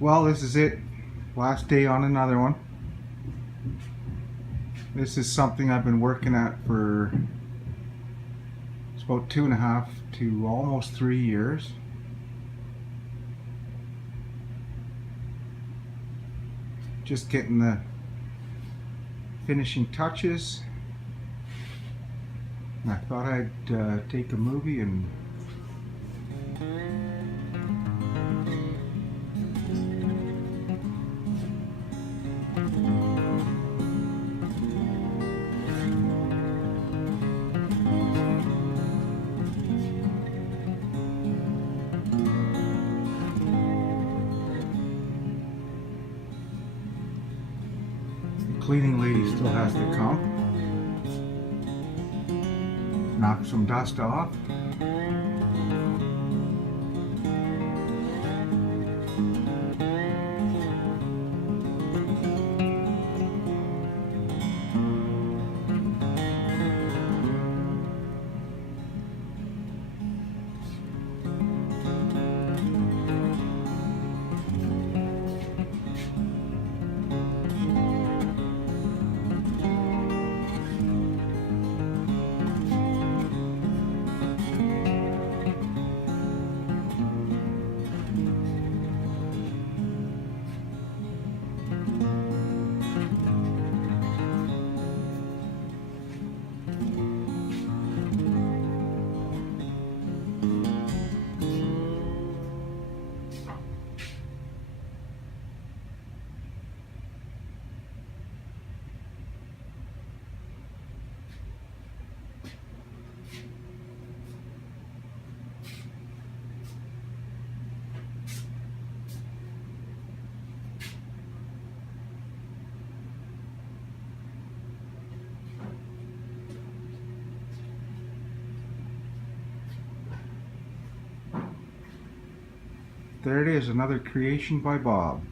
Well, this is it. Last day on another one. This is something I've been working at for it's about 2.5 to almost 3 years. Just getting the finishing touches. And I thought I'd take a movie and the cleaning lady still has to come, knock some dust off. There it is, another creation by Bob.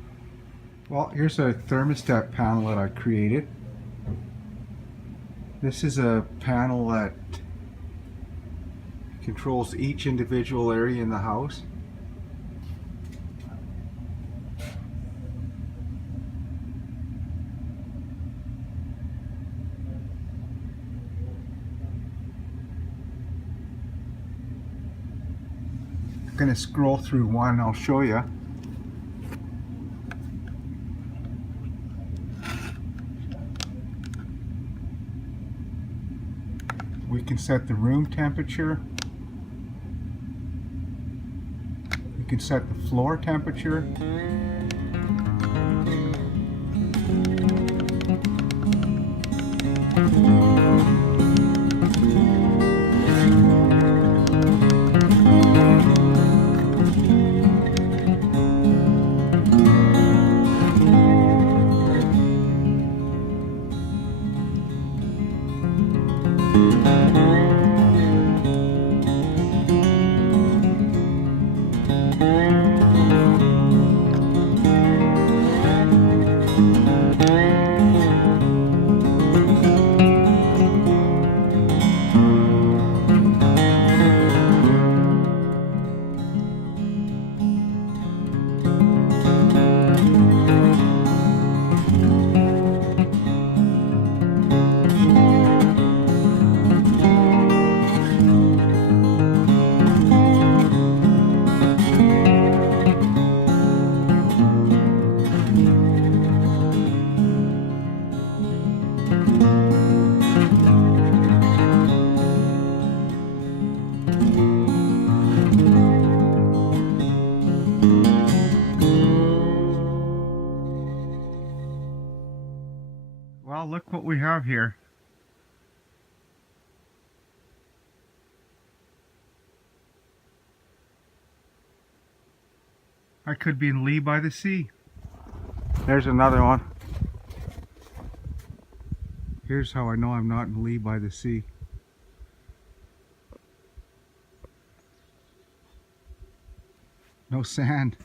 Well, here's a thermostat panel that I created. This is a panel that controls each individual area in the house. I'm going to scroll through one, I'll show you. We can set the room temperature. We can set the floor temperature. Well, look what we have here. I could be in Lee by the Sea. There's another one. Here's how I know I'm not in Lee by the Sea. No sand.